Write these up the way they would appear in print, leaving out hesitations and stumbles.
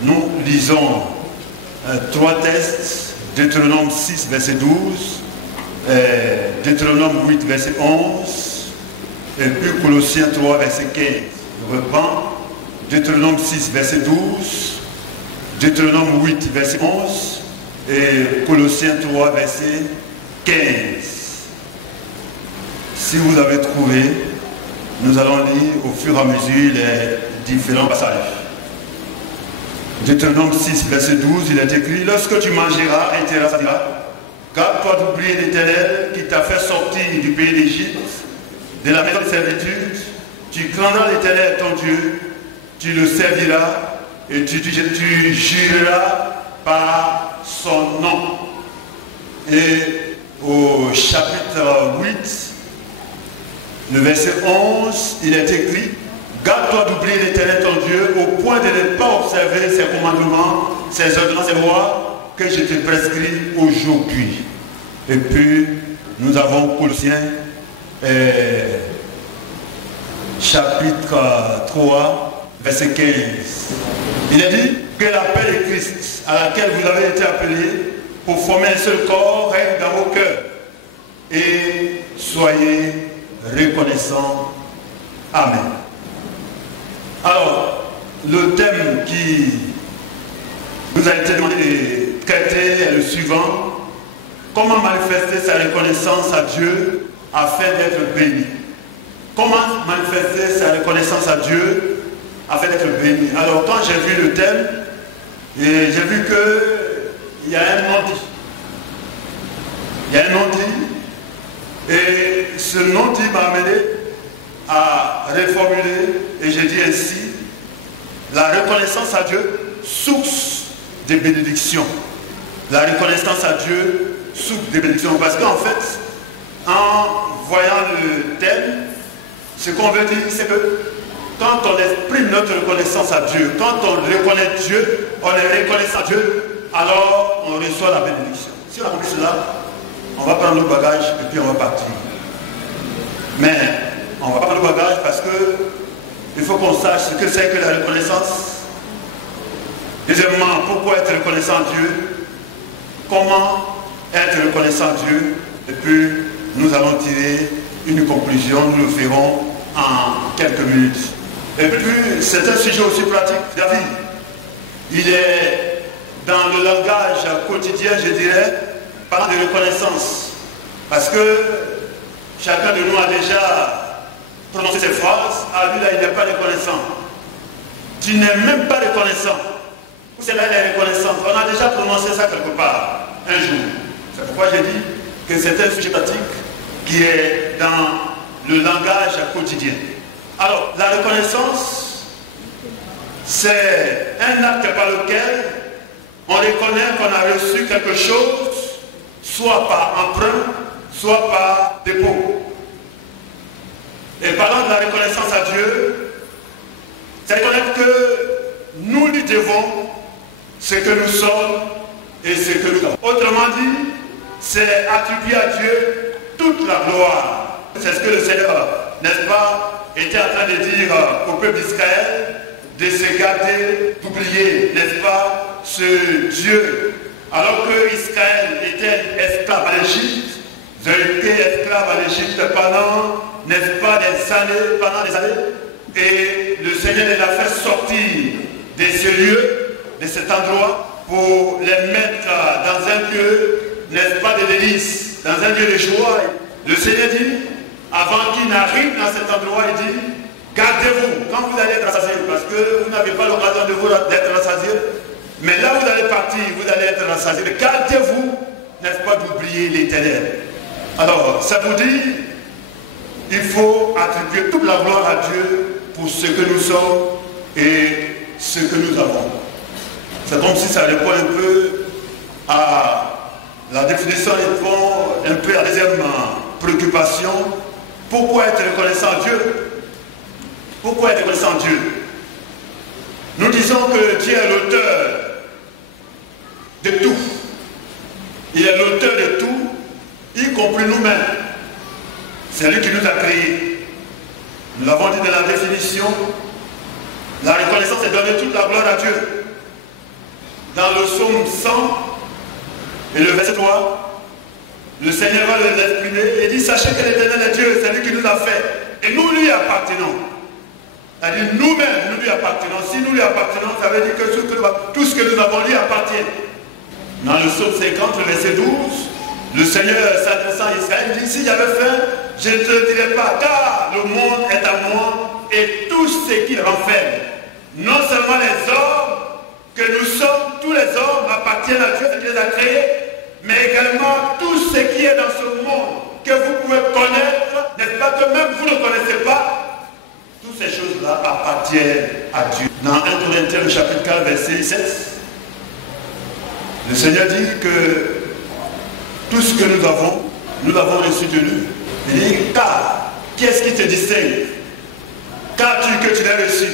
Nous lisons trois textes, Deutéronome 6, verset 12, Deutéronome 8, verset 11, et puis Colossiens 3, verset 15. Je reprends, Deutéronome 6, verset 12, Deutéronome 8, verset 11, et Colossiens 3, verset 15. Si vous avez trouvé, nous allons lire au fur et à mesure les différents passages. Deutéronome 6, verset 12, il est écrit: lorsque tu mangeras et te rassasieras, garde-toi d'oublier l'Éternel qui t'a fait sortir du pays d'Égypte, de la maison de servitude. Tu craindras l'Éternel ton Dieu, tu le serviras et tu jureras par son nom. Et au chapitre 8, le verset 11, il est écrit: garde-toi d'oublier l'Éternel ton Dieu au point de ne pas observer ses commandements, ses ordonnances, ses lois que je te prescris aujourd'hui. Et puis, nous avons Colossiens chapitre 3, verset 15. Il est dit que la paix de Christ, à laquelle vous avez été appelés pour former un seul corps, règne dans vos cœurs. Et soyez reconnaissants. Amen. Alors, le thème qui nous a été demandé de traiter est le suivant: comment manifester sa reconnaissance à Dieu afin d'être béni? Comment manifester sa reconnaissance à Dieu afin d'être béni? Alors, quand j'ai vu le thème, j'ai vu qu'il y a un non-dit. Il y a un non-dit. Et ce non-dit m'a amené à reformuler, et je dis ainsi: la reconnaissance à Dieu, source de bénédiction. La reconnaissance à Dieu, source de bénédiction. Parce qu'en fait, en voyant le thème, ce qu'on veut dire, c'est que quand on exprime notre reconnaissance à Dieu, quand on reconnaît Dieu, on est reconnaissant à Dieu, alors on reçoit la bénédiction. Si on a compris cela, on va prendre nos bagages et puis on va partir. Mais on va pas prendre le bagage parce que il faut qu'on sache ce que c'est que la reconnaissance. Deuxièmement, pourquoi être reconnaissant à Dieu? Comment être reconnaissant à Dieu? Et puis, nous allons tirer une conclusion, nous le ferons en quelques minutes. Et puis, c'est un sujet aussi pratique. David, il est dans le langage quotidien, je dirais, parlant de reconnaissance. Parce que chacun de nous a déjà prononcer ces phrases. Ah, lui là, il n'est pas reconnaissant. Tu n'es même pas reconnaissant. Ou c'est là, il est reconnaissant. On a déjà prononcé ça quelque part, un jour. C'est pourquoi j'ai dit que c'est un sujet pratique qui est dans le langage quotidien. Alors, la reconnaissance, c'est un acte par lequel on reconnaît qu'on a reçu quelque chose, soit par emprunt, soit par dépôt. Et parlant de la reconnaissance à Dieu, c'est reconnaître que nous lui devons ce que nous sommes et ce que nous avons. Autrement dit, c'est attribuer à Dieu toute la gloire. C'est ce que le Seigneur, n'est-ce pas, était en train de dire au peuple d'Israël, de se garder, d'oublier, n'est-ce pas, ce Dieu. Alors que Israël était esclave à l'Égypte, ils ont été esclaves à l'Égypte pendant, n'est-ce pas, pendant des années, et le Seigneur les a fait sortir de ce lieu, de cet endroit, pour les mettre dans un lieu, n'est-ce pas, de délices, dans un lieu de joie. Le Seigneur dit, avant qu'il n'arrive dans cet endroit, il dit: gardez-vous quand vous allez être rassasiés, parce que vous n'avez pas l'occasion de vous d'être rassasiés, mais là vous allez partir, vous allez être rassasiés. Gardez-vous, n'est-ce pas, d'oublier l'Éternel. Alors, ça vous dit, il faut attribuer toute la gloire à Dieu pour ce que nous sommes et ce que nous avons. C'est comme si ça répond un peu à la définition, répond un peu à la deuxième préoccupation. Pourquoi être reconnaissant à Dieu? Pourquoi être reconnaissant à Dieu? Nous disons que Dieu est l'auteur de tout. Il est l'auteur de tout, y compris nous-mêmes. C'est lui qui nous a créés. Nous l'avons dit dans la définition, la reconnaissance est donner toute la gloire à Dieu. Dans le psaume 100 et le verset 3, le Seigneur va l'exprimer et dit, sachez que l'Éternel est Dieu, c'est lui qui nous a fait. Et nous lui appartenons. C'est-à-dire nous-mêmes, nous lui appartenons. Si nous lui appartenons, ça veut dire que tout ce que nous avons lui appartient. Dans le psaume 50, le verset 12, le Seigneur s'adressant à Israël dit, si j'avais faim, je ne te le dirais pas, car le monde est à moi et tout ce qui renferme. Non seulement les hommes que nous sommes, tous les hommes appartiennent à Dieu, c'est Dieu les a créés, mais également tout ce qui est dans ce monde que vous pouvez connaître, n'est-ce pas, que même vous ne connaissez pas, toutes ces choses-là appartiennent à Dieu. Dans 1 Corinthiens, le chapitre 4, verset 7, le Seigneur dit que tout ce que nous l'avons reçu de lui. Il dit, car, qu'est-ce qui te distingue? Qu'as-tu que tu l'as reçu?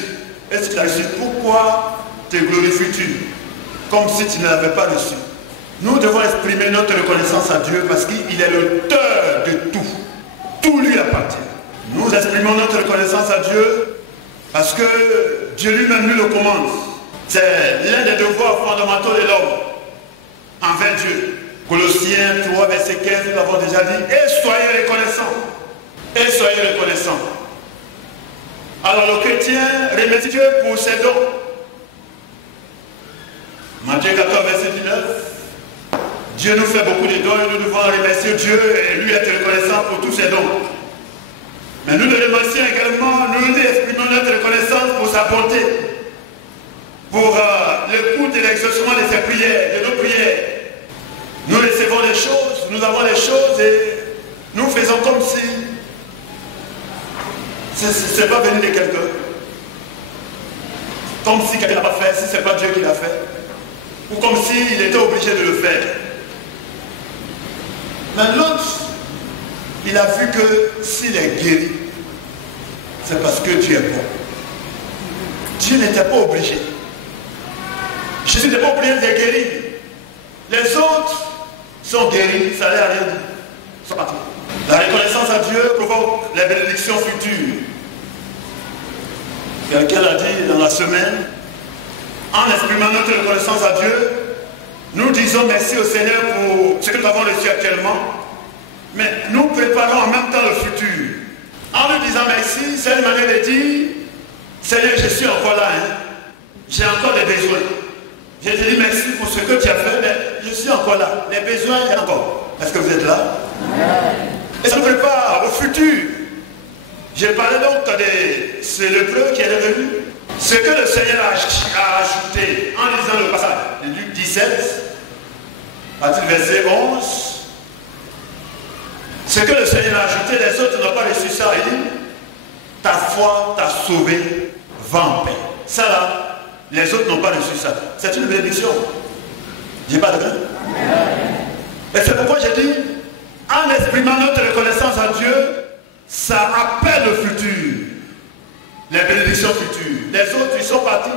Est-ce que tu l'as reçu? Pourquoi te glorifies-tu comme si tu ne l'avais pas reçu? Nous devons exprimer notre reconnaissance à Dieu parce qu'il est l'auteur de tout. Tout lui appartient. Nous exprimons notre reconnaissance à Dieu parce que Dieu lui-même nous le commande. C'est l'un des devoirs fondamentaux de l'homme envers Dieu. Colossiens 3, verset 15, nous l'avons déjà dit. Et soyez reconnaissants. Et soyez reconnaissants. Alors le chrétien remercie Dieu pour ses dons. Matthieu 14, verset 19. Dieu nous fait beaucoup de dons et nous devons remercier Dieu et lui être reconnaissant pour tous ses dons. Mais nous le remercions également, nous exprimons notre reconnaissance pour sa bonté, pour l'écoute et l'exaucement de ses prières, de nos prières. Nous recevons les choses, nous avons les choses et nous faisons comme si ce n'est pas venu de quelqu'un. Comme si quelqu'un n'a pas fait, si ce n'est pas Dieu qui l'a fait. Ou comme s'il était obligé de le faire. Mais l'autre, il a vu que s'il est guéri, c'est parce que Dieu est bon. Dieu n'était pas obligé. Jésus n'était pas obligé de guérir. Les autres sont guéris, ça n'a rien dit. Ils sont partis. La reconnaissance à Dieu provoque les bénédictions futures. Quelqu'un l'a dit dans la semaine, en exprimant notre reconnaissance à Dieu, nous disons merci au Seigneur pour ce que nous avons reçu actuellement, mais nous préparons en même temps le futur. En nous disant merci, c'est une manière de dire, Seigneur, je suis encore là, hein. J'ai encore des besoins. Je te dis merci pour ce que tu as fait, mais je suis encore là. Les besoins, il y en a encore. Est-ce que vous êtes là? Et ça nous prépare au futur. J'ai parlé donc de ce lépreux qui est revenu. Ce que le Seigneur a ajouté en lisant le passage de Luc 17, à partir du verset 11, ce que le Seigneur a ajouté, les autres n'ont pas reçu ça. Il dit, ta foi t'a sauvé, va en paix. Ça là, les autres n'ont pas reçu ça. C'est une bénédiction. J'ai pas de rien. Et c'est pourquoi j'ai dit, en exprimant notre reconnaissance à Dieu, ça appelle le futur. Les bénédictions futures. Les autres, ils sont partis.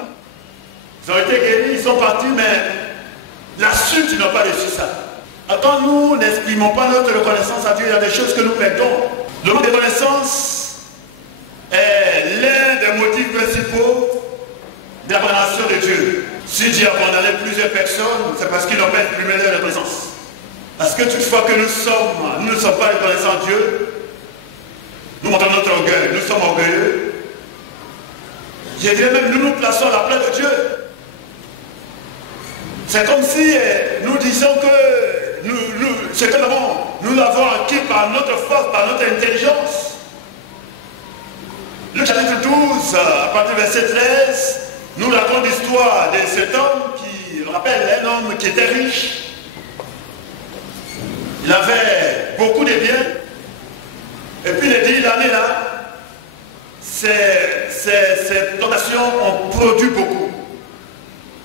Ils ont été guéris, ils sont partis, mais la suite, ils n'ont pas reçu ça. Quand nous n'exprimons pas notre reconnaissance à Dieu, il y a des choses que nous perdons. Le manque de reconnaissance est l'un des motifs principaux de la condamnation de Dieu. Si Dieu a condamné plusieurs personnes, c'est parce qu'ils n'ont pas exprimé leur reconnaissance. Parce que toutefois que nous ne sommes pas reconnaissants à Dieu, nous montrons notre orgueil, nous sommes orgueilleux. Je dirais même, nous nous plaçons à la place de Dieu. C'est comme si nous disions que ce que nous l'avons acquis par notre force, par notre intelligence. Le chapitre 12, à partir du verset 13, nous raconte l'histoire de cet homme qui rappelle un homme qui était riche. Il avait beaucoup de biens. Et puis il dit, l'année là, ces donations ont produit beaucoup.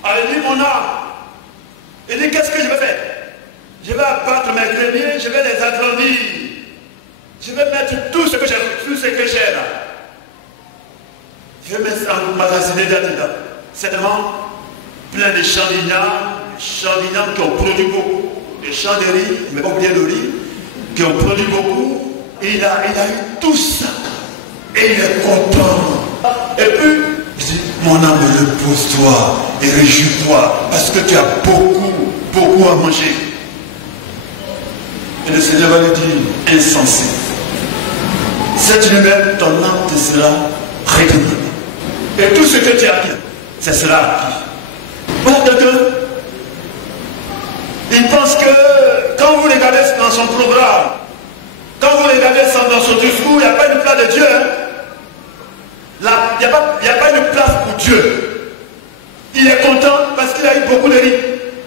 Alors il dit, mon âme, il dit, qu'est-ce que je vais faire? Je vais abattre mes greniers, je vais les agrandir. Je vais mettre tout ce que j'ai là. Je vais emmagasiner là-dedans. C'est vraiment plein de champignons qui ont produit beaucoup. Des champs de riz, mais pas oublier le riz, qui ont produit beaucoup. Et il a eu tout ça. Et il est content. Et puis, il dit, mon âme, repose-toi et réjouis-toi parce que tu as beaucoup à manger. Et le Seigneur va lui dire, insensé. Cette nuit-même, ton âme te sera rédonnée. Et tout ce que tu as dit, ce sera acquis. Voilà quelqu'un. Il pense que quand vous regardez dans son programme, quand vous regardez dans son discours, il n'y a pas une place de Dieu. Hein? Il n'y a pas une place pour Dieu. Il est content parce qu'il a eu beaucoup de riz.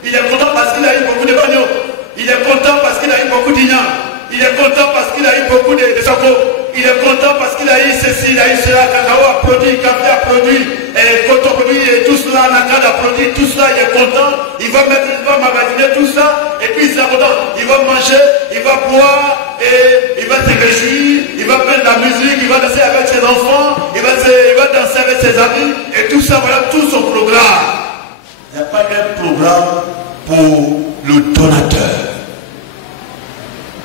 Il est content parce qu'il a eu beaucoup de bagnoles. Il est content parce qu'il a eu beaucoup d'ignans. Il est content parce qu'il a eu beaucoup de socos. Il est content parce qu'il a eu ceci, il a eu cela, cacao a produit, café a produit, et coton a produit, et tout cela, nacade a produit, tout cela, il est content. Il va magasiner tout ça, et puis il est content. Il va manger, il va boire, et il va se réjouir, il va mettre la musique, il va danser avec ses enfants, il va danser avec ses amis, et tout ça, voilà tout son programme. Il n'y a pas de programme pour le donateur.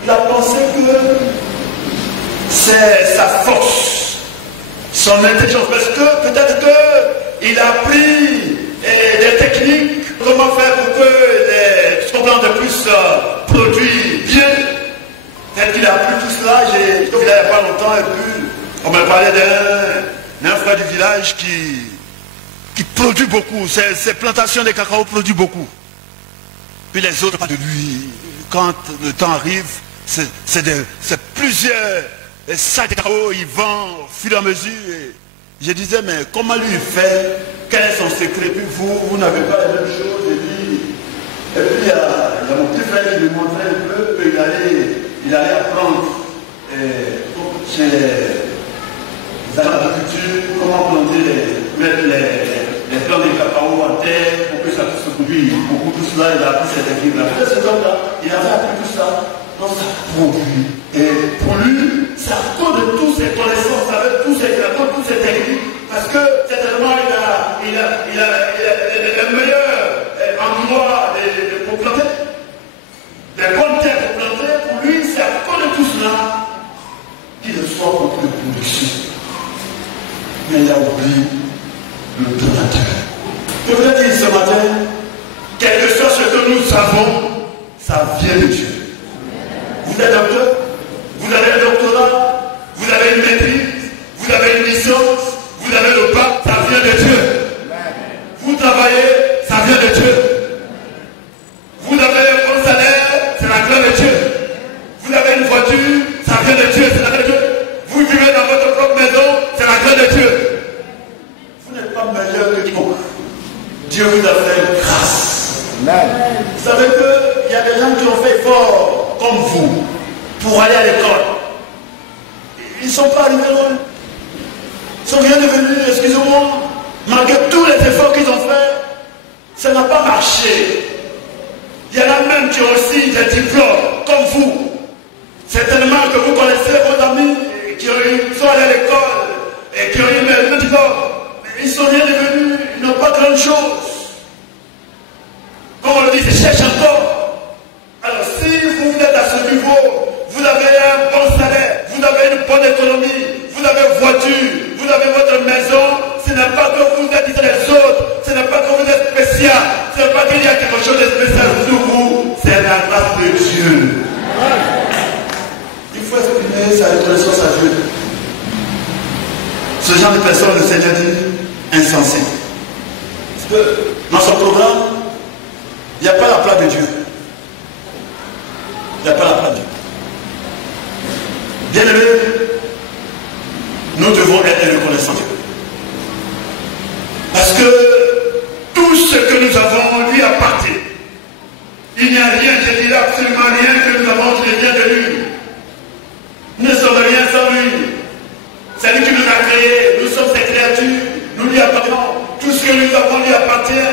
Il a pensé que c'est sa force, son intelligence, parce que peut-être qu'il a appris des techniques, comment faire pour que les commandes puissent produire bien. Peut-être qu'il a appris tout cela, il n'y a pas longtemps, et puis on m'a parlé d'un frère du village qui produit beaucoup, ses plantations de cacao produisent beaucoup. Puis les autres, pas de lui, quand le temps arrive, c'est plusieurs sacs de cacao, il vend au fur et à mesure. Et je disais, mais comment lui fait? Quel est son secret? Puis vous n'avez pas la même chose. Et puis il y a mon petit frère qui lui montrait un peu qu'il allait apprendre chez les agricultures comment planter, mettre les plants de cacao en terre pour que ça puisse se produire. Beaucoup tout cela, il a appris cette technique-là. Peut-être cet homme-là, il avait appris tout ça. Donc ça produit. Et pour lui, c'est à cause de toutes ses connaissances, avec tous ses techniques, parce que certainement il a le meilleur endroit pour planter, les bonnes terres pour planter. Pour lui, c'est à cause de tout cela qu'il reçoit beaucoup de production. Mais il a oublié le donateur. Je voudrais dire ce matin, quel que soit ce que nous savons, ça vient de Dieu. Vous êtes docteur, vous avez un doctorat, vous avez une maîtrise, vous avez une licence, vous avez le bac, ça vient de Dieu. Vous travaillez, ça vient de Dieu. Vous avez un bon salaire, c'est la gloire de Dieu. Vous avez une voiture, ça vient de Dieu, c'est la gloire de Dieu. Vous vivez dans votre propre maison, c'est la gloire de Dieu. Vous n'êtes pas meilleur que quiconque. Dieu vous a fait grâce. Vous savez qu'il y a des gens qui ont fait effort comme vous pour aller à l'école. Ils ne sont pas arrivés loin. Ils sont bien devenus, excusez-moi, malgré tous les efforts qu'ils ont fait, ça n'a pas marché. Il y en a même qui ont aussi des diplômes comme vous. Certainement que vous connaissez vos amis qui sont allés à l'école et qui ont eu le diplôme. Ils sont bien devenus, ils n'ont pas grande chose. Comme on le dit, ils cherchent encore. Alors si vous êtes à ce niveau, vous avez un bon salaire, vous avez une bonne économie, vous avez une voiture, vous avez votre maison, ce n'est pas que vous êtes les autres, ce n'est pas que vous êtes spécial, ce n'est pas qu'il y a quelque chose de spécial sur vous, c'est la grâce de Dieu. Il faut exprimer sa reconnaissance à Dieu. Ce genre de personnes, le Seigneur dit, insensé. Parce que dans son programme, il n'y a pas la place de Dieu. Il n'y a pas la place de Dieu. Bien aimé, nous devons être reconnaissants. Parce que tout ce que nous avons lui appartient. Il n'y a rien, je dirais absolument rien que nous avons qui vient de lui. Nous ne sommes rien sans lui. C'est lui qui nous a créés, nous sommes ses créatures, nous lui appartenons. Tout ce que nous avons lui appartient.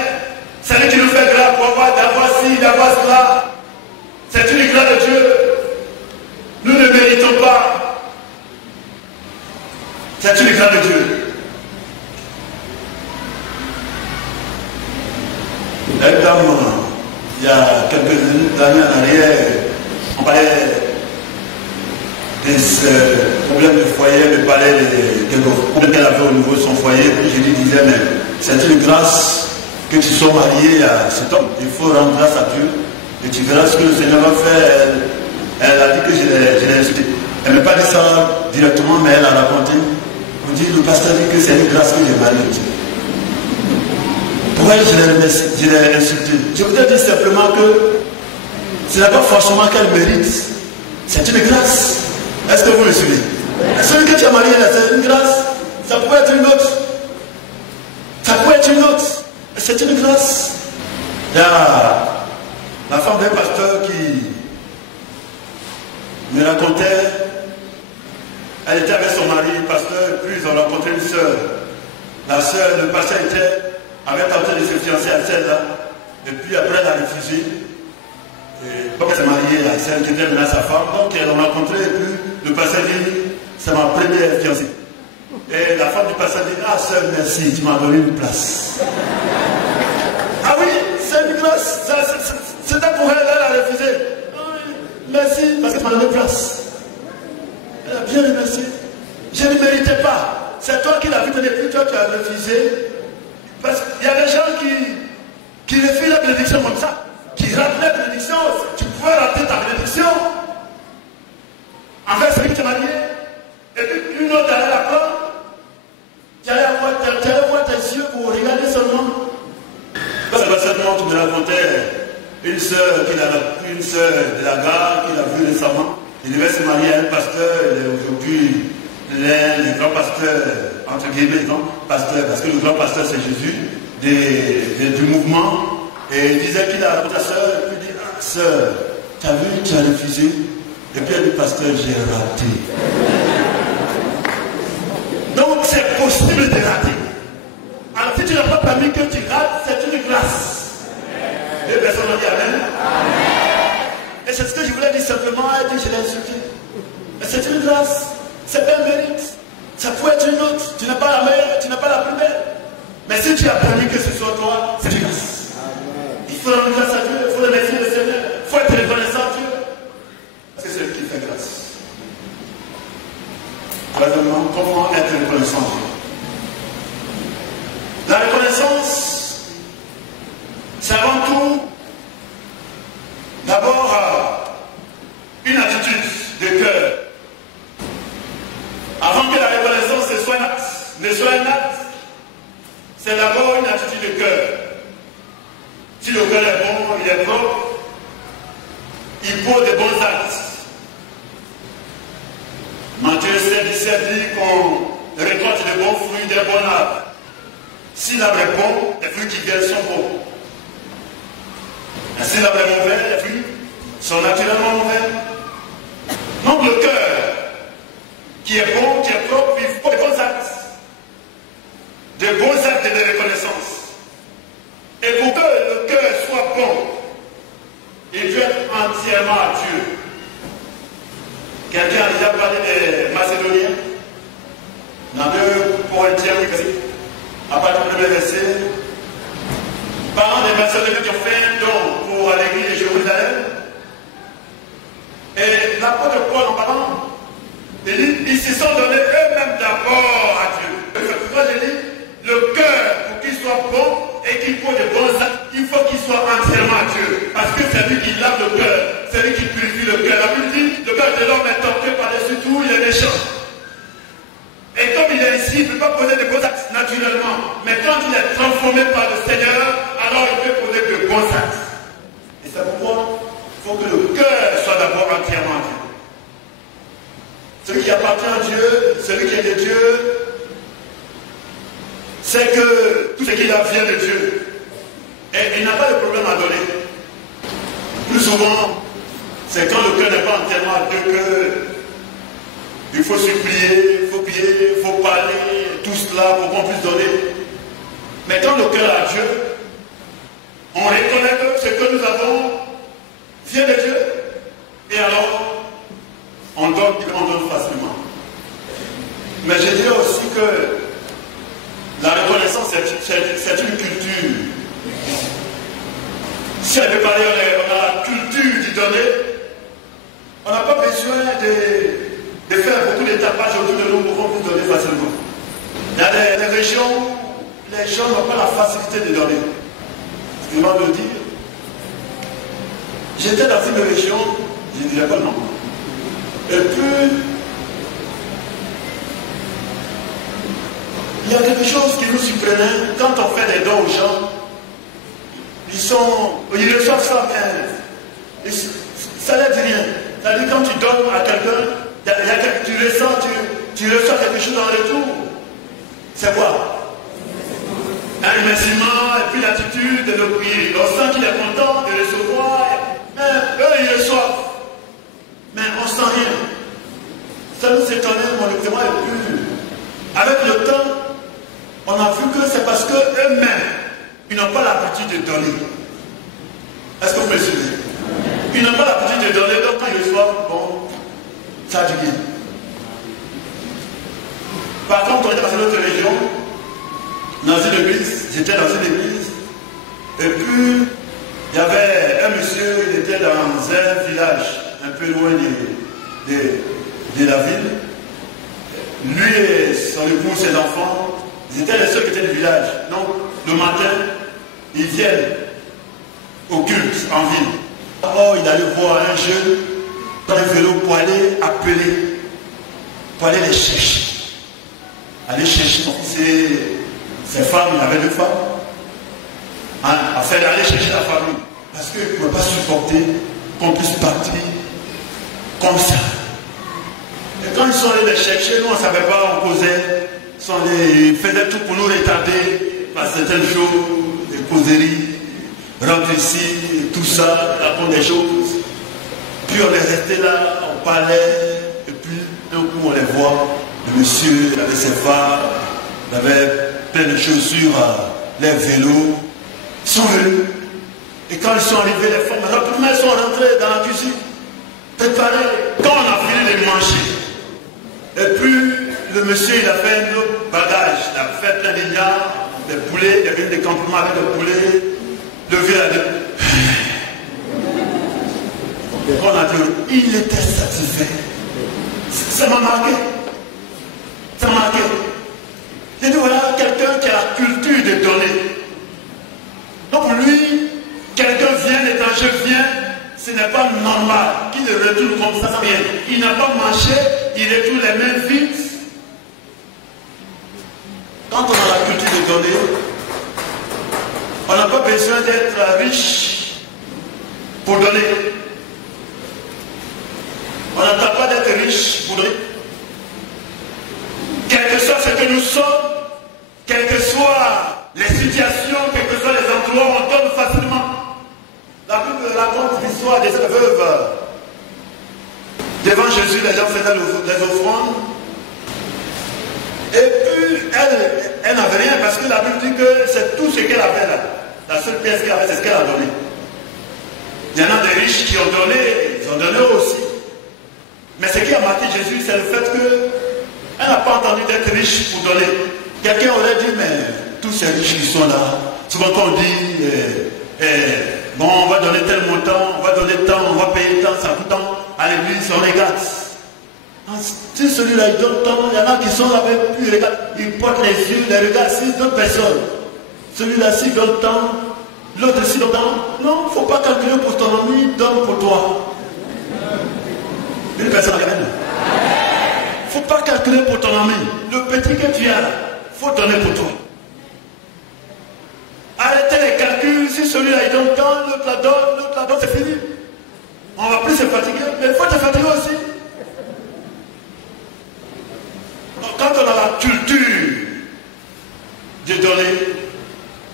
C'est lui qui nous fait grâce pour d'avoir ci, d'avoir cela. C'est une grâce de Dieu. Nous ne méritons pas. C'est une grâce de Dieu. Un dame, il y a quelques années en arrière, on parlait des problèmes de foyer, me parlait des problèmes qu'elle avait au niveau de son foyer. Puis je lui disais, mais c'est une grâce que tu sois marié à cet homme. Il faut rendre grâce à Dieu. Et tu verras ce que le Seigneur va faire. Elle a dit que je l'ai insulté. Elle ne m'a pas dit ça directement, mais elle a raconté. On dit, le pasteur dit que c'est une grâce que j'ai marié. Pourquoi je l'ai insulté? Je voudrais dire simplement que ce n'est pas forcément qu'elle mérite. C'est une grâce. Est-ce que vous le suivez? Celui que tu as marié, c'est une grâce. Ça pourrait être une autre. Ça pourrait être une autre. C'est une grâce. Il y a la femme d'un pasteur qui me racontait, elle était avec son mari, pasteur, puis ils ont rencontré une soeur. La soeur, le pasteur avait tenté de se fiancer à celle-là, et puis après elle a refusé. Et donc elle s'est mariée à celle qui était maintenant sa femme, donc elles ont rencontré, et puis le pasteur dit, c'est ma première fiancée. Et la femme du pasteur dit, ah sœur, merci, tu m'as donné une place. Ah oui, c'est une grâce, c'était pour elle, elle a refusé. Merci, parce que tu m'as donné une place. Elle a bien remercié. Je ne méritais pas. C'est toi qui l'as vu tenir, puis toi tu as refusé. Parce qu'il y a des gens qui refusent la bénédiction comme ça, qui ratent la bénédiction. Tu pouvais rater ta bénédiction envers celui qui t'a marié, et puis une autre allait la prendre. Tu allais voir tes yeux pour regarder seulement. Parce que seulement tu me racontais une sœur de la gare qu'il a vue récemment. Il devait se marier à un pasteur, il est aujourd'hui le grand pasteur, entre guillemets, non, pasteur, parce que le grand pasteur c'est Jésus, du mouvement. Et il disait qu'il a rencontré ta sœur, et puis il dit, ah sœur, tu as vu, tu as refusé. Et puis il dit, pasteur, j'ai raté. Donc c'est possible de rater. Alors si tu n'as pas permis que tu rates, c'est une grâce. Les personnes ont dit Amen. Et c'est ce que je voulais dire simplement, elle dit, je l'ai insulté. Mais c'est une grâce, c'est pas un mérite. Ça peut être une autre, tu n'es pas la meilleure, tu n'es pas la plus belle. Mais si tu as permis que ce soit toi, c'est une grâce. Il faut rendre grâce à Dieu, il faut remercier le Seigneur, il faut être reconnaissant à Dieu. Parce que c'est lui qui fait grâce. Troisièmement, comment être reconnaissant à Dieu? La reconnaissance, c'est avant tout, d'abord, une attitude de cœur. Avant que la reconnaissance ne soit un acte, c'est d'abord une attitude de cœur. Si le cœur est bon, il est propre, il pose de bons actes. Matthieu 7,17 dit qu'on récolte de bons fruits des bons arbres. Si l'arbre est bon, les fruits qui viennent sont bons. Et si l'arbre est mauvais, les fruits sont naturellement mauvais. Donc le cœur, qui est bon, qui est propre, il faut des bons actes. De bons actes de reconnaissance. Et pour que le cœur soit bon, il doit être entièrement à Dieu. Quelqu'un a déjà parlé des Macédoniens. Dans 2 Corinthiens, à partir du premier verset, parlant des Macédoniens qui ont fait un don pour l'église de Jérusalem. Et l'apôtre Paul, en parlant, il dit, ils se sont donnés eux-mêmes d'abord à Dieu. C'est pourquoi j'ai dit, le cœur, pour qu'il soit bon et qu'il faut de bons actes, il faut qu'il soit entièrement à Dieu. Parce que c'est lui qui lave le cœur, c'est lui qui purifie le cœur. La Bible dit, le cœur de l'homme est tortueux par-dessus tout, il est méchant. Et comme il est ici, il ne peut pas poser de bons actes naturellement. Mais quand il est transformé par le Seigneur, alors il peut poser de bons actes. Et c'est pourquoi il faut que le cœur soit d'abord entièrement à Dieu. Celui qui appartient à Dieu, celui qui est de Dieu, c'est que tout ce qu'il a vient de Dieu. Et il n'a pas de problème à donner. Plus souvent, c'est quand le cœur n'est pas entièrement à Dieu que il faut supplier, il faut prier, il faut parler, tout cela pour qu'on puisse donner. Mais quand le cœur est à Dieu, on reconnaît que ce que nous avons vient de Dieu. Et alors, on donne facilement. Mais je dirais aussi que la reconnaissance, c'est une culture. Si elle veut parler, on a la culture du donner. On n'a pas besoin de faire beaucoup de tapage autour de nous pour qu'on puisse donner facilement. Il y a des régions où les gens n'ont pas la facilité de donner. Excusez-moi de le dire. J'étais dans une région, je ne dirais pas non. Et puis, il y a quelque chose qui nous surprenait. Quand on fait des dons aux gens, ils reçoivent ça, mais ça ne dit rien. C'est-à-dire quand tu donnes à quelqu'un, tu reçois quelque chose en retour. C'est quoi? Un remerciement et puis l'attitude de le prier. On sent qu'il est content de recevoir. Mais eux, ils reçoivent. Mais on ne sent rien. Ça nous étonnait, mon élément est plus. Avec le temps, on a vu que c'est parce qu'eux-mêmes, ils n'ont pas l'habitude de donner. Est-ce que vous me suivez? Ils n'ont pas l'habitude de donner, donc quand ils reçoivent, bon, ça a du bien. Par contre, on est dans une autre région, dans une église, j'étais dans une église, et puis, il y avait un monsieur, il était dans un village, un peu loin de la ville. Lui et son épouse, ses enfants, ils étaient les seuls qui étaient du village. Donc, le matin, ils viennent au culte en ville. Oh, il allait voir un jeune dans un vélo pour aller appeler, pour aller les chercher. Aller chercher ses femmes, il avait 2 femmes. Afin d'aller chercher la famille. Parce qu'ils ne pouvaient pas supporter qu'on puisse partir comme ça. Et quand ils sont allés les chercher, nous on ne savait pas, on causait. Ils faisaient tout pour nous retarder par certaines choses, des causeries. Rentre ici, tout ça, apprendre des choses. Puis on est resté là, on parlait, et puis d'un coup on les voit. Le monsieur, il avait ses femmes, il avait plein de chaussures, les vélos. Ils sont venus. Et quand ils sont arrivés, les femmes, rapidement, ils sont rentrés dans la cuisine. Préparés. Quand on a fini de manger, et puis le monsieur, il a fait un autre bagage. Il a fait plein d'ignards, des poulets, il y avait des campements avec des poulets. Le vieux a dit. On a dit, il était satisfait. Ça m'a marqué. Ça m'a marqué. J'ai dit, voilà, quelqu'un qui a la culture de donner. Donc lui, quelqu'un vient, l'étranger vient, ce n'est pas normal qu'il le retourne comme ça, bien. Il n'a pas marché, il retourne les mains vides. Quand on a la culture de donner, on n'a pas besoin d'être riche pour donner. On n'attend pas d'être riche pour donner. Quel que soit ce que nous sommes, quelles que soient les situations, quels que soient les endroits, on donne facilement. La Bible raconte l'histoire des veuves. Devant Jésus, les gens faisaient les offrandes. Et puis, elle n'avait rien parce que la Bible dit que c'est tout ce qu'elle avait là. La seule pièce qu'elle avait, c'est ce qu'elle a donné. Il y en a des riches qui ont donné, ils ont donné aussi. Mais ce qui a marqué Jésus, c'est le fait qu'elle n'a pas entendu d'être riche pour donner. Quelqu'un aurait dit, mais tous ces riches qui sont là, souvent quand on dit, bon, on va donner tel montant, on va donner tant, on va payer tant, ça coûte tant, à l'église, on regarde. Si celui-là, il donne tant, il y en a qui sont là, puis ils regardent, ils portent les yeux, les regards, si d'autres personnes. Celui-là, s'il donne tant, l'autre, s'il donne tant. Non, il ne faut pas calculer pour ton ami, donne pour toi. Une personne à elle. Il ne faut pas calculer pour ton ami. Le petit que tu as là, il faut donner pour toi. Arrêtez les calculs. Si celui-là il donne tant, l'autre la donne, c'est fini. On ne va plus se fatiguer. Mais il faut te fatiguer aussi. Donc, quand on a la culture de donner,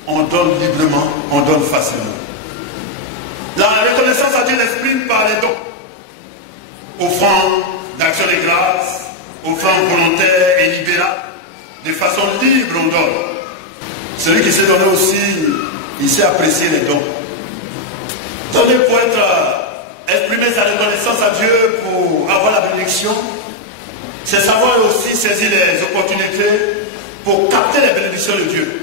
on donne librement, on donne facilement. La reconnaissance à Dieu l'exprime par les dons. Offrande d'action de grâce, offrande volontaire et libérale. De façon libre, on donne. Celui qui sait donner aussi, il sait apprécier les dons. Donner pour exprimer sa reconnaissance à Dieu, pour avoir la bénédiction, c'est savoir aussi saisir les opportunités pour capter les bénédictions de Dieu.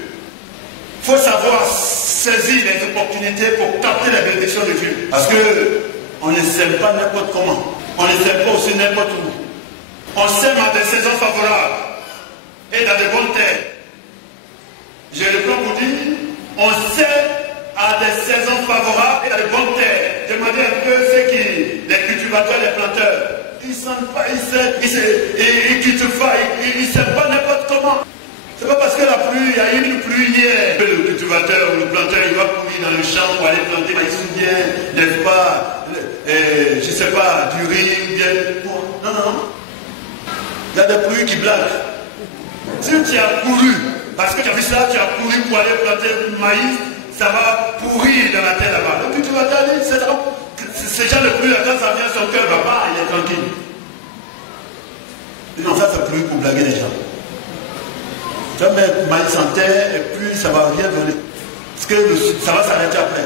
Il faut savoir saisir les opportunités pour capter les bénédictions de Dieu. Parce qu'on ne sème pas n'importe comment. On ne sème pas aussi n'importe où. On sème à des saisons favorables et dans de bonnes terres. Je le prends pour dire, on sème à des saisons favorables et dans de bonnes terres. Demandez un peu ceux qui, les cultivateurs, les planteurs, ils ne sentent pas, ils cultivent pas, ils ne sèment pas n'importe comment. C'est pas parce que la pluie, il y a eu une pluie hier, que le cultivateur ou le planteur, il va courir dans le champ pour aller planter, mais il se souvient, n'est-ce pas, je ne sais pas, du riz, bien. Non, non, non. Il y a des pluies qui blaguent. Si tu as couru, parce que tu as vu ça, tu as couru pour aller planter le maïs, ça va pourrir dans la terre là-bas. Le cultivateur dit, c'est déjà le pluie, quand ça vient, son cœur va pas, il est tranquille. Et non, ça c'est pluie pour blaguer les gens. Tu vas mettre maïs en terre et puis ça va rien donner. Parce que ça va s'arrêter après.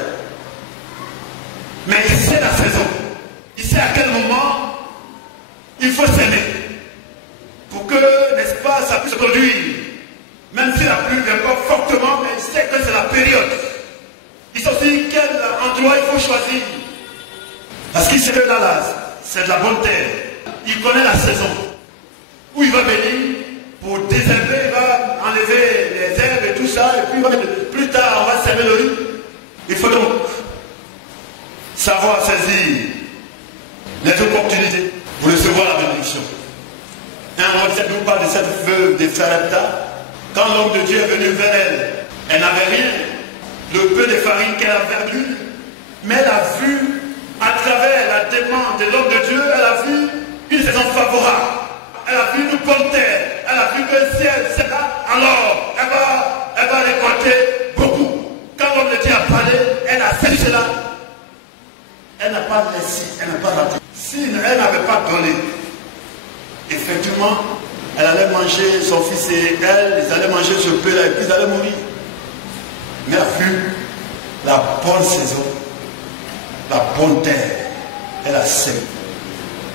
Mais il sait la saison. Il sait à quel moment il faut s'aimer. Pour que, n'est-ce pas, ça puisse se produire. Même si la pluie ne vient pas fortement, mais il sait que c'est la période. Il sait aussi quel endroit il faut choisir. Parce qu'il sait que là, c'est de la bonne terre. Il connaît la saison. Où il va venir pour désherber, il va enlever les herbes et tout ça, et puis plus tard, on va semer le riz. Il faut donc savoir saisir les opportunités pour recevoir la bénédiction. On nous parle de cette veuve de Sarepta. Quand l'homme de Dieu est venu vers elle, elle n'avait rien. Le peu de farine qu'elle avait eu, mais elle a vu, à travers la demande de l'homme de Dieu, elle a vu une saison favorable. Elle a vu une bonne terre. Elle a vu que si elle c'est là, alors elle va récolter beaucoup. Quand l'homme de Dieu a parlé, elle a fait cela. Elle n'a pas laissé, elle n'a pas raté. Si elle n'avait pas donné, effectivement, elle allait manger, son fils et elle, ils allaient manger ce peu-là et puis ils allaient mourir. Mais elle a vu la bonne saison, la bonne terre, elle a sémé.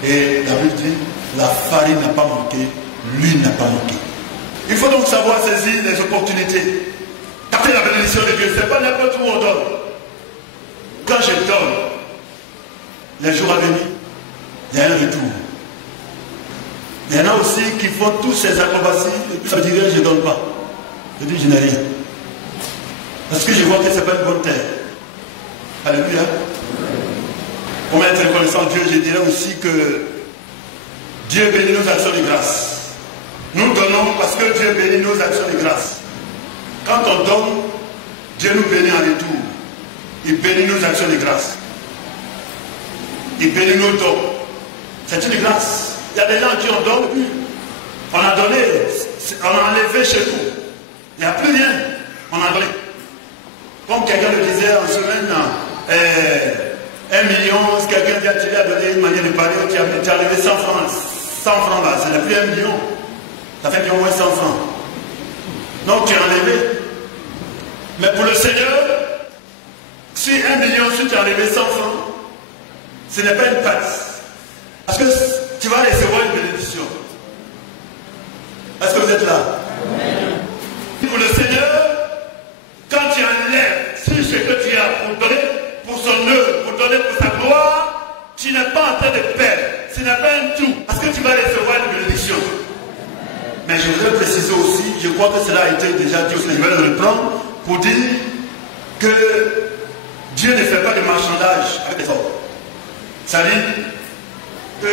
Et la Bible dit, la farine n'a pas manqué, l'huile n'a pas manqué. Il faut donc savoir saisir les opportunités. Capter la bénédiction de Dieu, ce n'est pas n'importe où on donne. Quand je donne, les jours à venir, il y a un retour. Il y en a aussi qui font tous ces acrobaties, et puis ça me dit je ne donne pas. Je dis je n'ai rien. Parce que je vois que ce n'est pas une bonne terre. Alléluia. Pour être reconnaissant Dieu, je dirais aussi que Dieu bénit nos actions de grâce. Nous donnons parce que Dieu bénit nos actions de grâce. Quand on donne, Dieu nous bénit en retour. Il bénit nos actions de grâce. Il bénit nos dons. C'est une grâce. Il y a des gens qui ont donné, on a donné, on a enlevé chez nous. Il n'y a plus rien, on a donné. Comme quelqu'un le disait en semaine, 1 million, si quelqu'un dit tu lui as donné une manière de parler, tu as enlevé 100 francs. 100 francs là, ce n'est plus 1 million. Ça fait bien au moins 100 francs. Donc tu as enlevé. Mais pour le Seigneur, si 1 million, si tu as enlevé 100 francs, ce n'est pas une patte. Parce que tu vas recevoir une bénédiction. Est-ce que vous êtes là? Amen. Pour le Seigneur, quand tu enlèves sur ce que tu as pour donner, pour son œuvre, pour donner pour sa gloire, tu n'es pas en train de perdre. Ce n'est pas un tout. Parce que tu vas recevoir une bénédiction. Mais je voudrais préciser aussi, je crois que cela a été déjà dit, je vais le reprendre, pour dire que Dieu ne fait pas de marchandage avec les autres. Ça dit que,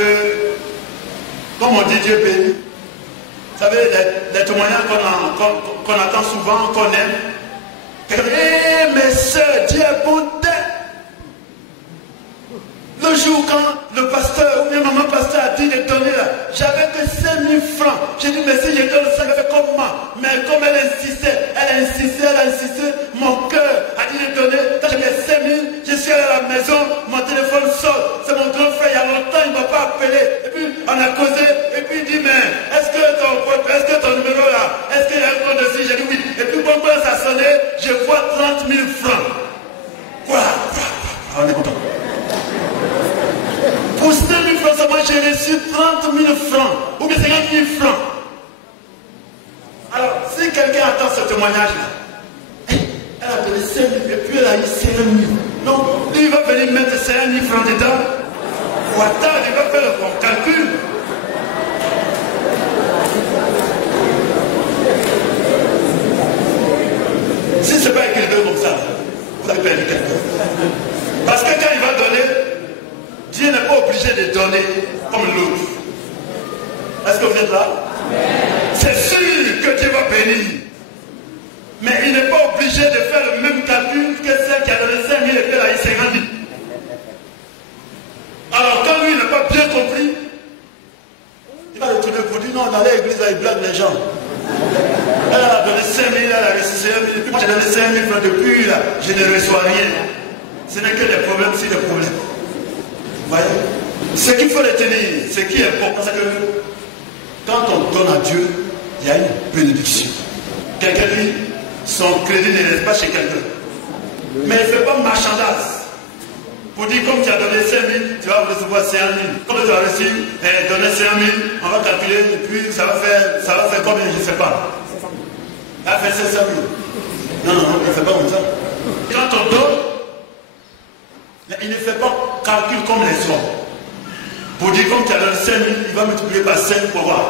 comme on dit Dieu béni, vous savez, les témoignages qu'on attend souvent, qu'on aime, que, mes soeurs, Dieu est bon. Le jour quand le pasteur ou bien maman pasteur a dit de donner là, j'avais que 5 000 francs. J'ai dit, mais si je donne ça, je fais comment? Mais comme elle insistait, mon cœur a dit de donner. Quand j'ai mis 5 000, je suis allé à la maison, mon téléphone sort. C'est mon grand frère, il y a longtemps, il ne m'a pas appelé. Et puis, on a causé, et puis il dit, mais est-ce que ton numéro là, est-ce qu'il y a un compte dessus? J'ai dit oui. Et puis, quand ça a sonné, je vois 30 000 francs. Voilà. On est content. Pour 5 000 francs seulement, j'ai reçu 30 000 francs, ou bien 50 000 francs. Alors, si quelqu'un attend ce témoignage-là, elle a donné 5 000 et puis elle a eu 5 000. Donc, lui, il va venir mettre 5 000 francs dedans. Ou attends, il va faire le calcul. vous avez perdu quelqu'un. Parce que quand il va donner, Dieu n'est pas obligé de donner comme l'autre. Est-ce que vous êtes là? C'est sûr que Dieu va bénir. Mais il n'est pas obligé de faire le même calcul que celle qui a donné 5 000 et fait la 50 000. Alors quand lui n'a pas bien compris, il va retourner pour dire non, dans l'église, il blague les gens. Elle a donné 5 000, elle a reçu 5 000, et puis moi j'ai donné 5 000 francs depuis là, je ne reçois rien. Ce n'est que des problèmes sur des problèmes. Vous voyez? Ce qu'il faut retenir, ce qui est important, c'est que quand on donne à Dieu, il y a une bénédiction. Quelqu'un dit, son crédit ne reste pas chez quelqu'un. Mais il ne fait pas marchandise. Pour dire, comme tu as donné 5 000, tu vas recevoir 5 000. Comme tu as reçu, donné 5 000, on va calculer, et puis ça va faire combien, je ne sais pas. Ça va faire 500 000. Non, il ne fait pas comme ça. Quand on donne, il ne fait pas calcul comme les hommes. Pour dire, comme tu as donné 5 000, il va multiplier par 5 pour voir.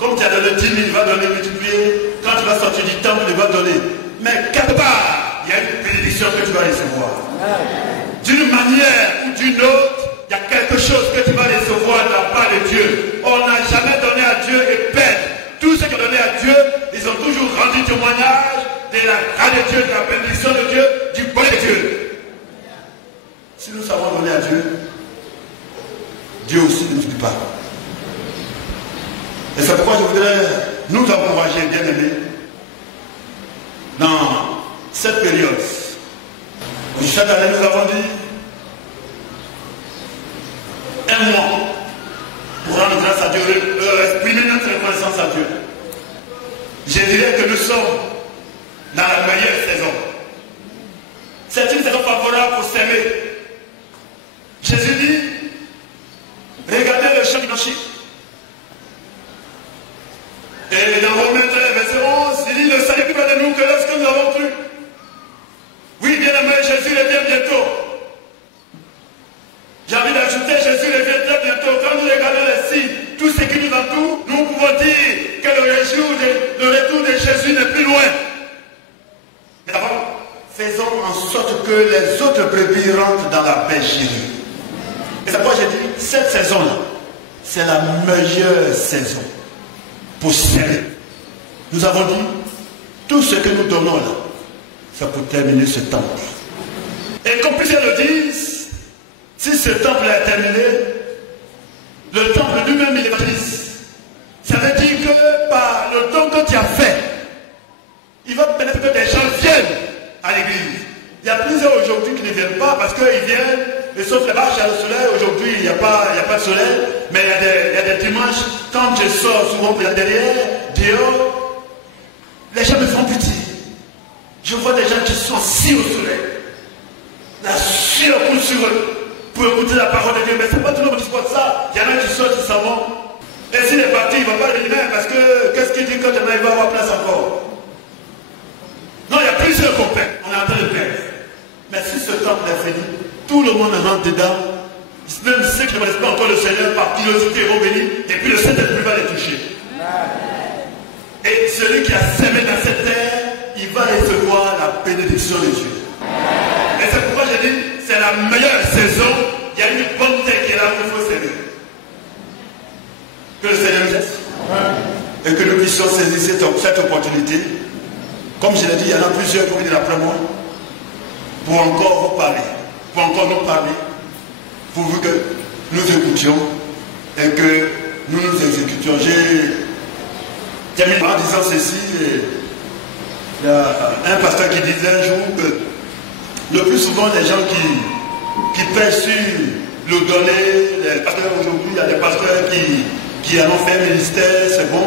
Comme tu as donné 10 000, il va donner multiplier. Quand tu vas sortir du temple, il va donner. Mais quelque part, il y a une bénédiction que tu vas recevoir. D'une manière ou d'une autre, il y a quelque chose que tu vas recevoir de la part de Dieu. On n'a jamais donné à Dieu et perdre. Tous ceux qui ont donné à Dieu, ils ont toujours rendu témoignage de la grâce de Dieu, de la bénédiction de Dieu, du bonheur de Dieu. Si nous savons donner à Dieu, Dieu aussi ne nous dit pas. Et c'est pourquoi je voudrais nous encourager, bien aimés, dans cette période. Chaque année, nous avons dit 1 mois pour rendre grâce à Dieu, exprimer notre reconnaissance à Dieu. Je dirais que nous sommes dans la meilleure saison. C'est une saison favorable pour s'aimer. Jésus dit, regardez le champ du marché. Et dans Romains 13, verset 11, il dit, ne savez plus près de nous que lorsque nous avons cru. Oui, bien aimé, Jésus revient bientôt. J'ai envie d'ajouter, Jésus revient très bientôt. Quand nous regardons les signes, tout ce qui nous entoure, nous pouvons dire que le retour de Jésus n'est plus loin. Mais d'abord, faisons en sorte que les autres brebis rentrent dans la bergerie. Et c'est pourquoi j'ai dit, cette saison-là, c'est la meilleure saison pour s'aimer. Nous avons dit, tout ce que nous donnons là, c'est pour terminer ce temple. Et comme plusieurs le disent, si ce temple est terminé, le temple lui-même il est triste. Ça veut dire que par le don que tu as fait, il va permettre que des gens viennent à l'église. Il y a plusieurs aujourd'hui qui ne viennent pas parce qu'ils viennent, et sauf les marches à le soleil, aujourd'hui il n'y a pas de soleil, mais il y a des dimanches, quand je sors souvent pour la derrière, dehors, les gens me font pitié. Je vois des gens qui sont assis au soleil. La sueur coule sur eux pour écouter la parole de Dieu. Mais ce n'est pas tout le monde qui supporte ça. Il y en a qui sortent, qui s'en vont. Et s'il est parti, il ne va pas revenir parce que qu'est-ce qu'il dit quand il va avoir place encore? Non, il y a plusieurs compagnes. On est en train de perdre. Mais si ce temple est fini, tout le monde rentre dedans. Même ceux qui ne connaissent pas encore le Seigneur, par curiosité, vont venir. Et puis le Saint-Esprit va les toucher. Et celui qui a semé dans cette terre, il va recevoir la bénédiction de Dieu. Et c'est pourquoi j'ai dit, c'est la meilleure saison. Il y a une bonne terre qui est là où il faut s'aimer. Que le Seigneur nous aide. Et que nous puissions saisir cette opportunité. Comme je l'ai dit, il y en a plusieurs qui vont venir après moi. Pour encore vous parler. Pour encore nous parler. Pourvu que nous écoutions. Et que nous nous exécutions. J'ai terminé en disant ceci. Il y a un pasteur qui disait un jour que le plus souvent les gens qui pêchent sur le donner, les pasteurs aujourd'hui, il y a des pasteurs qui en ont fait un ministère, c'est bon.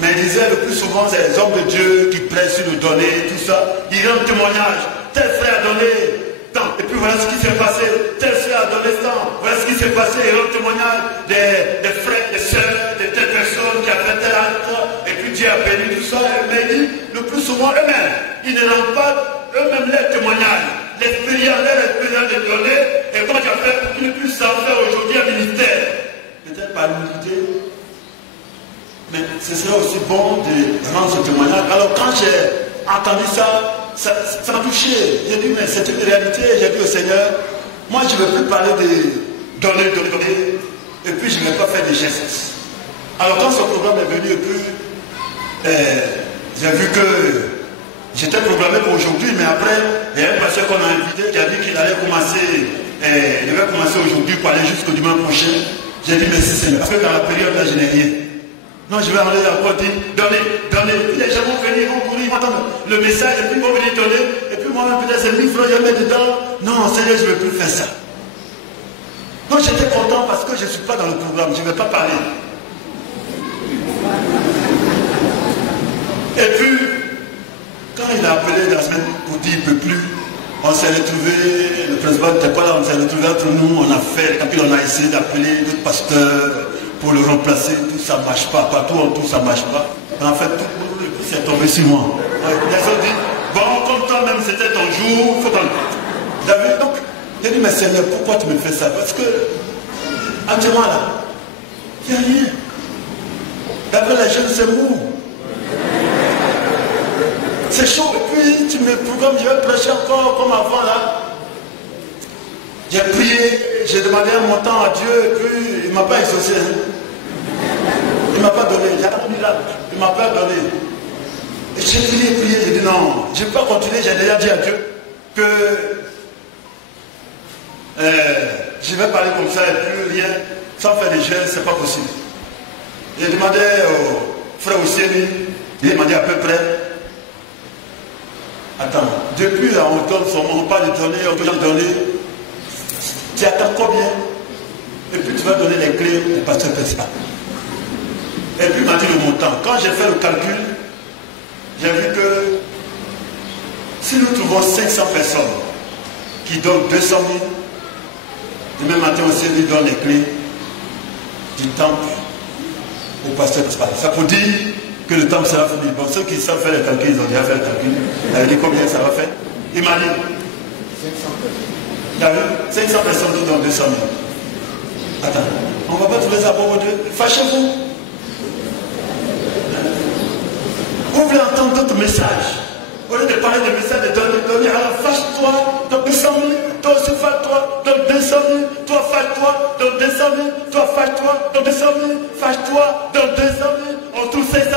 Mais il disait le plus souvent c'est les hommes de Dieu qui prêchent sur le donner, tout ça. Ils rendent témoignage. Tel frère a donné tant. Et puis voilà ce qui s'est passé. Tel frère a donné tant. Voilà ce qui s'est passé. Ils rendent témoignage des frères, des sœurs, de telle personne qui a fait tel acte. Et puis Dieu a béni tout ça. Mais il dit, le plus souvent eux-mêmes, ils ne rendent pas eux-mêmes leurs témoignages. L'expérience de donner. Et comment tu as fait pour qu'ils puissent en faire aujourd'hui un ministère. Peut-être par l'humilité. Mais ce serait aussi bon de rendre ce témoignage. Alors quand j'ai entendu ça, ça m'a touché. J'ai dit, mais c'est une réalité. J'ai dit au Seigneur, moi je ne veux plus parler de donner. Et puis je ne vais pas faire des gestes. Alors quand ce programme est venu, et puis j'ai vu que j'étais programmé pour aujourd'hui, mais après, il y a un pasteur qu'on a invité qui a dit qu'il allait commencer, il devait commencer aujourd'hui pour aller jusqu'au dimanche prochain. J'ai dit merci Seigneur, parce que dans la période là, je n'ai rien. Non, je vais aller encore dire, donner. Les gens vont venir, vont courir, ils vont entendre le message, et puis ils vont venir donner, et puis moi-même peut-être c'est 1000 francs, je vais mettre dedans. Non, Seigneur, je ne veux plus faire ça. Donc j'étais content parce que je ne suis pas dans le programme, je ne vais pas parler. Et puis, quand il a appelé la semaine pour dire qu'il ne peut plus, on s'est retrouvés, le président n'était pas là, on s'est retrouvés entre nous, on a fait, et puis on a essayé d'appeler d'autres pasteurs pour le remplacer, tout ça ne marche pas, partout en tout ça ne marche pas. En fait, tout c'est tombé sur moi. Les autres disent, bon, comme toi-même c'était ton jour, il faut t'en... Donc, j'ai dit, mais Seigneur, pourquoi tu me fais ça? Parce que, actuellement là, il n'y a rien. D'après les jeunes, c'est mou. C'est chaud, et puis tu me programmes, je vais prêcher encore comme avant là. J'ai prié, j'ai demandé un montant à Dieu, et puis il ne m'a pas exaucé. Il ne m'a pas donné, j'ai attendu là, il ne m'a pas donné. Et j'ai prié, j'ai dit non, je ne vais pas continuer, j'ai déjà dit à Dieu que je vais parler comme ça et plus rien, sans faire des gestes, c'est pas possible. J'ai demandé au frère Ousséni, il m'a dit à peu près. Attends, depuis là, on donne son nom, on parle de donner, on peut donner. Tu attends combien? Et puis tu vas donner les clés au pasteur Pesca. Et puis il m'a dit le montant. Quand j'ai fait le calcul, j'ai vu que si nous trouvons 500 personnes qui donnent 200 000, demain matin aussi, lui donne les clés du temple au pasteur Pesca. Ça peut dire que le temple sera fini. Bon, ceux qui savent faire les calculs, ils ont déjà fait le calcul. Il a dit combien ça va faire. Il m'a dit 500 personnes qui donnent 200 000. Attends, on ne va pas trouver ça pour Dieu. Fâchez-vous. Vous voulez entendre d'autres messages. Au lieu de parler de messages de donner, alors fâche-toi, donne 200 000, toi aussi fâche-toi, donne 200 000, toi fâche-toi, donne 200 000, toi fâche-toi, donne 200 000, fâche-toi, donne 200 000. On trouve 500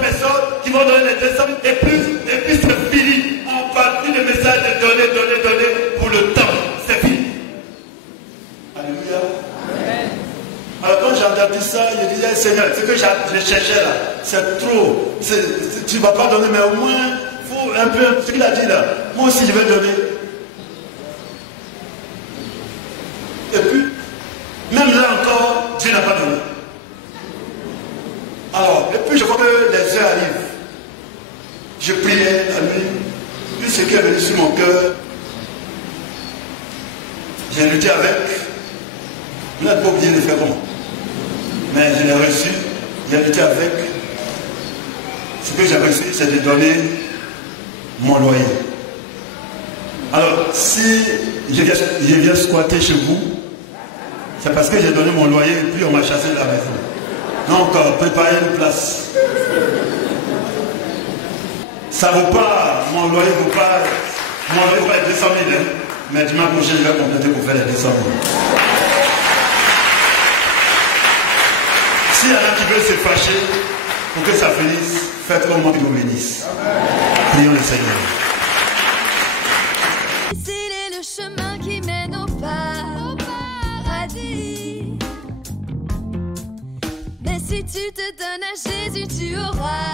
personnes qui vont donner les 200 000 et plus c'est fini. On ne parle plus de messages de donner pour le temps. C'est fini. Alléluia. Amen. Alors quand j'ai entendu ça, je disais, Seigneur, ce que je cherchais là, c'est trop. Tu ne vas pas donner, mais au moins, il faut un peu, ce qu'il a dit là, moi aussi je vais donner. Et puis, même là encore, Dieu n'a pas donné. Alors, et puis je vois que les heures arrivent. Je priais la nuit. Puis ce qui est venu sur mon cœur, j'ai lutté avec. Vous n'êtes pas obligé de faire comment. Mais je l'ai reçu. J'ai lutté avec. Ce que j'ai reçu, c'est de donner mon loyer. Alors, si je viens squatter chez vous, c'est parce que j'ai donné mon loyer et puis on m'a chassé de la maison. Donc, préparez une place. Ça ne vaut pas, mon loyer ne vaut pas, être 200 000, hein, mais dimanche prochain, je vais compléter pour faire les 200 000. S'il y en a qui veulent se fâcher, pour que ça finisse, faites comme moi qui vous bénisse. Prions le Seigneur. S'il est le chemin qui mène au paradis. Mais si tu te donnes à Jésus, tu auras